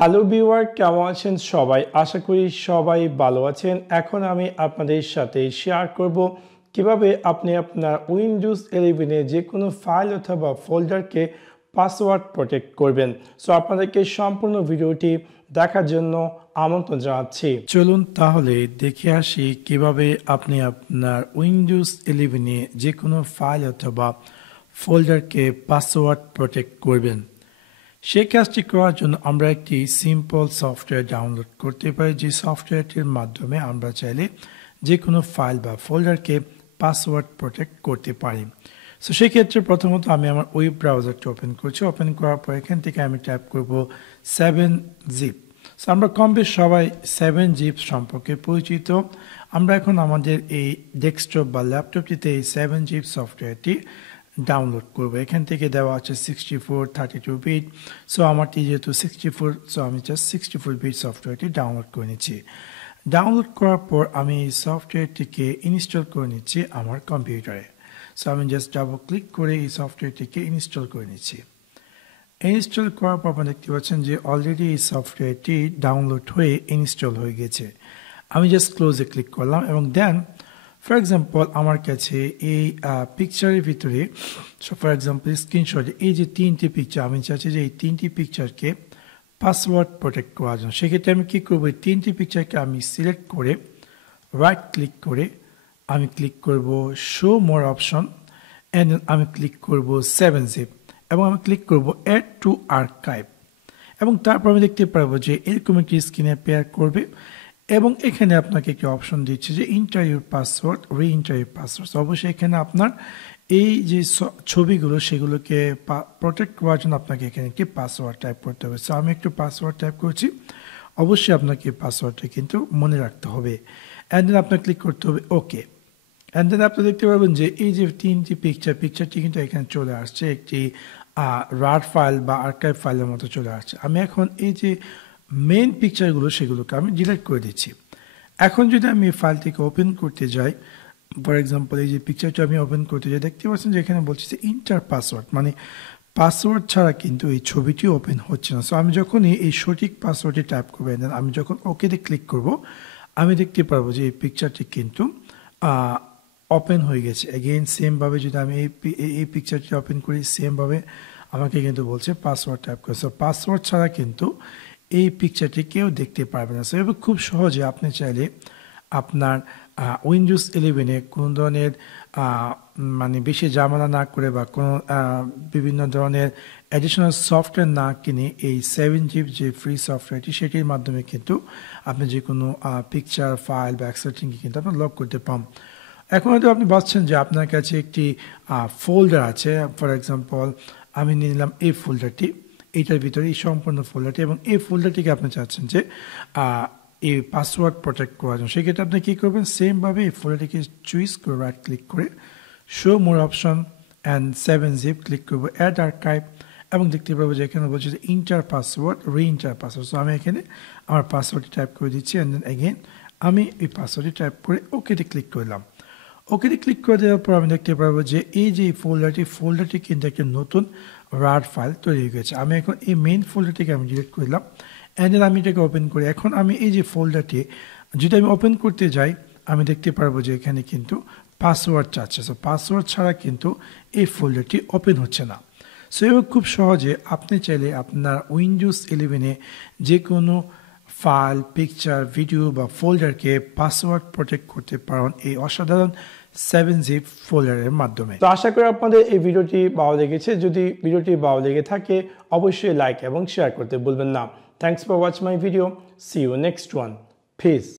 Hello viewer, কেমন আছেন সবাই? আশা করি সবাই ভালো আছেন। এখন আমি আপনাদের সাথে শেয়ার করব কিভাবে আপনি আপনার উইন্ডোজ 11 এ যে কোনো ফাইল অথবা ফোল্ডারকে পাসওয়ার্ড প্রোটেক্ট করবেন। সো আপনাদেরকে সম্পূর্ণ ভিডিওটি দেখার জন্য আমন্ত্রণ জানাচ্ছি। চলুন তাহলে দেখে আসি কিভাবে আপনি আপনার উইন্ডোজ 11 এ যে কোনো ফাইল অথবা ফোল্ডারকে পাসওয়ার্ড প্রোটেক্ট করবেন। সেই কাজটি করার জন্য আমরা একটি সিম্পল সফটওয়্যার ডাউনলোড করতে পারি, যে সফটওয়্যারটির মাধ্যমে আমরা চাইলে যে কোনো ফাইল বা ফোল্ডারকে পাসওয়ার্ড প্রোটেক্ট করতে পারি। সো সেক্ষেত্রে প্রথমত আমি আমার ওয়েব ব্রাউজারটি ওপেন করছি। ওপেন করার পর এখান থেকে আমি টাইপ করব 7zip। সো আমরা কম বেশ সবাই 7zip সম্পর্কে পরিচিত। আমরা এখন আমাদের এই ডেস্কটপ বা ল্যাপটপটিতে এই 7zip সফটওয়্যারটি ডাউনলোড করব। এখান থেকে দেওয়া আছে 64, 32 বিট। সো আমারটি যেহেতু 64, সো আমি জাস্ট 64 বিট সফটওয়্যারটি ডাউনলোড করে নিচ্ছি। ডাউনলোড করার পর আমি এই সফটওয়্যারটিকে ইনস্টল করে নিচ্ছি আমার কম্পিউটারে। সো আমি জাস্ট ডাবল ক্লিক করে এই সফটওয়্যারটিকে ইনস্টল করে নিচ্ছি। ইনস্টল করার পর আপনারা দেখতে পাচ্ছেন যে অলরেডি এই সফটওয়্যারটি ডাউনলোড হয়ে ইনস্টল হয়ে গেছে। আমি জাস্ট ক্লোজে ক্লিক করলাম এবং দেন ফর এক্সাম্পল আমার কাছে এই পিকচারের ভিতরে, ফর এক্সাম্পল স্ক্রিনশটে এই যে তিনটি পিকচার, আমি চাচ্ছি যে এই তিনটি পিকচারকে পাসওয়ার্ড প্রোটেক্ট করার জন্য। সেক্ষেত্রে আমি কী করবো, এই তিনটি পিকচারকে আমি সিলেক্ট করে রাইট ক্লিক করে আমি ক্লিক করব শো মোর অপশন অ্যান্ড আমি ক্লিক করব 7zip এবং আমি ক্লিক করব অ্যাড টু আর্কাইভ এবং তারপর আমি দেখতে পারবো যে এরকম একটি স্ক্রিনে পেয়ার করবে এবং এখানে আপনাকে একটি অপশন দিচ্ছে যে enter your password, re-enter your password. অবশ্যই এখানে আপনার এই যে ছবিগুলো সেগুলোকে প্রোটেক্ট করার জন্য আপনাকে এখানে একটি পাসওয়ার্ড টাইপ করতে হবে। সো আমি একটু পাসওয়ার্ড টাইপ করছি। অবশ্যই আপনাকে পাসওয়ার্ডটা কিন্তু মনে রাখতে হবে অ্যান্ড দেন আপনার ক্লিক করতে হবে ওকে। অ্যান্ড দেন আপনি দেখতে পারবেন যে এই যে তিনটি পিকচারটি কিন্তু এখানে চলে আসছে, একটি রার ফাইল বা আর্কাইভ ফাইলের মতো চলে আসছে। আমি এখন এই যে মেইন পিকচারগুলো সেগুলোকে আমি ডিলিট করে দিচ্ছি। এখন যদি আমি এই ফাইলটিকে ওপেন করতে যাই, ফর এক্সাম্পল এই যে পিকচারটা আমি ওপেন করতে যাই, দেখতে পাচ্ছেন যে এখানে বলছি যে ইন্টার পাসওয়ার্ড, মানে পাসওয়ার্ড ছাড়া কিন্তু এই ছবিটি ওপেন হচ্ছে না। সো আমি যখনই এই সঠিক পাসওয়ার্ডটি টাইপ করবো দেন আমি যখন ওকেতে ক্লিক করব, আমি দেখতে পারবো যে এই পিকচারটি কিন্তু ওপেন হয়ে গেছে। এগেইন সেমভাবে যদি আমি এই পিকচারটি ওপেন করি, সেমভাবে আমাকে কিন্তু বলছে পাসওয়ার্ড টাইপ করে। সো পাসওয়ার্ড ছাড়া কিন্তু এই পিকচারটি কেউ দেখতে পারবে না। সো এবার খুব সহজে আপনি চাইলে আপনার উইন্ডোজ 11-এ কোনো ধরনের মানে বেশি ঝামেলা না করে বা কোনো বিভিন্ন ধরনের অ্যাডিশনাল সফটওয়্যার না কিনে এই 7zip যে ফ্রি সফটওয়্যারটি সেটির মাধ্যমে কিন্তু আপনি যে কোনো পিকচার, ফাইল বা এক্সট্রাক্টিংকে কিন্তু আপনি লক করতে পারেন। এখন হয়তো আপনি ভাবছেন যে আপনার কাছে একটি ফোল্ডার আছে, ফর এক্সাম্পল আমি নিয়ে নিলাম এই ফোল্ডারটি, এইটার ভিতরে এই সম্পূর্ণ ফোল্ডারটি, এবং এই ফোল্ডারটিকে আপনি চাচ্ছেন যে এই পাসওয়ার্ড প্রোটেক্ট করার জন্য। সেক্ষেত্রে আপনি কী করবেন, সেমভাবে এই ফোল্ডারটিকে চুজ করে রাইট ক্লিক করে show more option and 7zip click করবো অ্যাড আর্কাইভ এবং দেখতে পাবো যে এখানে বলছে যে ইন্টার পাসওয়ার্ড, রি-এন্টার পাসওয়ার্ড। সো আমি এখানে আমার পাসওয়ার্ডটি টাইপ করে দিচ্ছি অ্যান্ড দেন এগেইন আমি এই পাসওয়ার্ডটি টাইপ করে ওকেতে ক্লিক করলাম। ওকেতে ক্লিক করে দেওয়ার পর আমি দেখতে পারবো যে এই যে ফোল্ডারটি কিন্তু একটা নতুন রার ফাইল তৈরি হয়ে গেছে। আমি এখন এই মেইন ফোল্ডারটিকে আমি ডিলিট করলাম অ্যান্ড দেন আমি এটাকে ওপেন করি। এখন আমি এই যে ফোল্ডারটি যদি আমি ওপেন করতে যাই, আমি দেখতে পারবো যে এখানে কিন্তু পাসওয়ার্ড চাচ্ছে। সো পাসওয়ার্ড ছাড়া কিন্তু এই ফোল্ডারটি ওপেন হচ্ছে না। সো এবার খুব সহজে আপনি চাইলে আপনার উইন্ডোজ 11-এ যে কোনো ফাইল, পিকচার, ভিডিও বা ফোল্ডারকে পাসওয়ার্ড প্রোটেক্ট করতে পারেন এই অসাধারণ 7zip ফোল্ডারের মাধ্যমে। তো আশা করি আপনাদের এই ভিডিওটি ভালো লেগেছে। যদি ভিডিওটি ভালো লেগে থাকে অবশ্যই লাইক এবং শেয়ার করতে ভুলবেন না। Thanks for watch my video. See you next one. Piece.